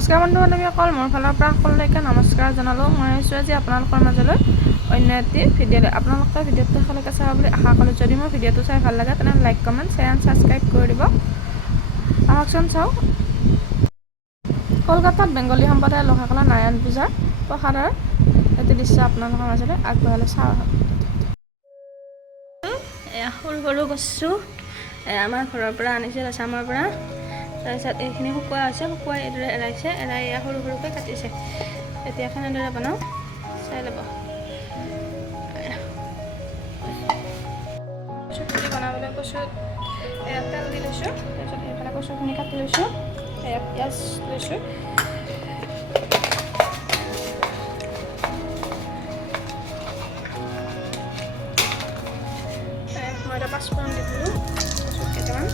নমস্কাৰ বন্ধু বান্ধৱীসকল, মোৰ ফালৰ পৰা সকলোলৈকে নমস্কাৰ জনালোঁ। মই আহিছোঁ আজি আপোনালোকৰ মাজলৈ অন্য এটি ভিডিঅ'লৈ। আপোনালোকে ভিডিঅ'টো শেষলৈকে চাব বুলি আশা কৰোঁ। যদি মোৰ ভিডিঅ'টো চাই ভাল লাগে তেনেহ'লে like, comment, share and subscribe কৰি দিব। আহকচোন চাওঁ। কলকাতাত বেংগলী সম্প্ৰদায়ৰ লোকসকলৰ নাৰায়ণ পূজাৰ প্ৰসাদৰ এটি দৃশ্য আপোনালোকৰ মাজলৈ আগবঢ়ালে চাওঁ। এয়া সৰু সৰু কচু আমাৰ ঘৰৰ পৰা আনিছিল, আছামৰ পৰা। তাৰপিছত এইখিনি শুকোৱা হৈছে, শুকুৱাই এইদৰে এৰাই এয়া সৰু সৰুকৈ কাটিছে। এতিয়া কেনেদৰে বনাওঁ চাই ল'ব। কচুখিনি বনাবলৈ কচুত তেল দি লৈছোঁ। তাৰপিছত এইফালে কচুখিনি কাটি লৈছোঁ। এয়া পিঁয়াজ লৈছোঁ। মই এটা পাঁচফোৰণ দি দিলোঁ কচুত কেইটামান।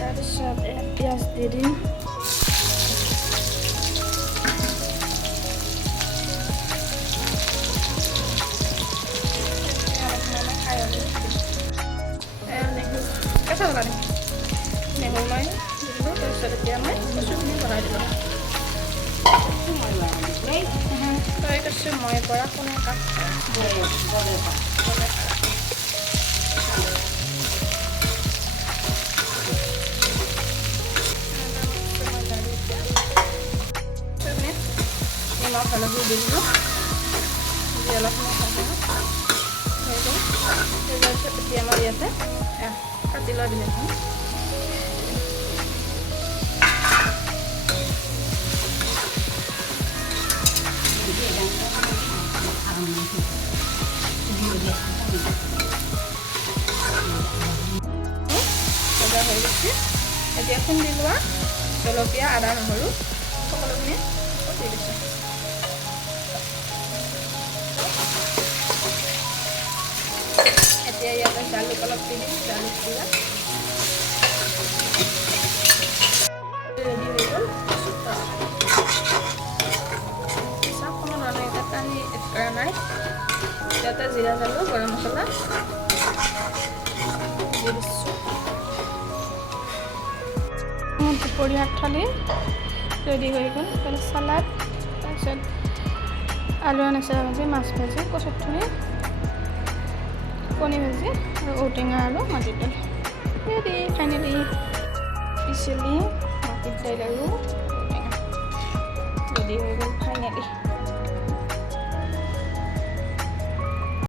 তাৰপিছত পিঁয়াজ দি দিম। কেঁচা জ্বলা দিম, নেহৰু মই দি দিলোঁ। তাৰপিছত এতিয়া মই কচুখিনি বনাই দিলোঁ। তই কচু মই পৰা কোনে কাপ নিমখ হালধি দি দিলোঁ। দি অলপ সময় হৈ গ'ল। তাৰপিছত এতিয়া মই ইয়াতে কাটি লোৱা বিলাহী ভজা হৈ গৈছে। এতিয়া খুন্দি লোৱা জলকীয়া, আদা, নহৰু সকলোখিনি দি দিছোঁ। এতিয়া ইয়াতে জালুক অলপ দি দিম, জালুক দিলা ৰেডি হৈ গ'ল। চাওক কোনো ধৰণৰ ইয়াতে পানী এড কৰা নাই। ইয়াতে জিৰা, জালুক, গৰম মছলা দি দিছোঁ। দুপৰীয়াৰ থালি ৰেডি হৈ গ'ল। তাৰপিছত চালাড, তাৰপিছত আলু নেচেৰা ভাজি, মাছ ভাজি, কচুৰ ঠুৰি, কণী ভাজি আৰু ঔটেঙা আৰু মাটিৰ দাইল ৰেডি। ফাইনেলি পিচলি মাটিৰ দাইল আৰু ঔটেঙা ৰেডি হৈ গ'ল ফাইনেলি।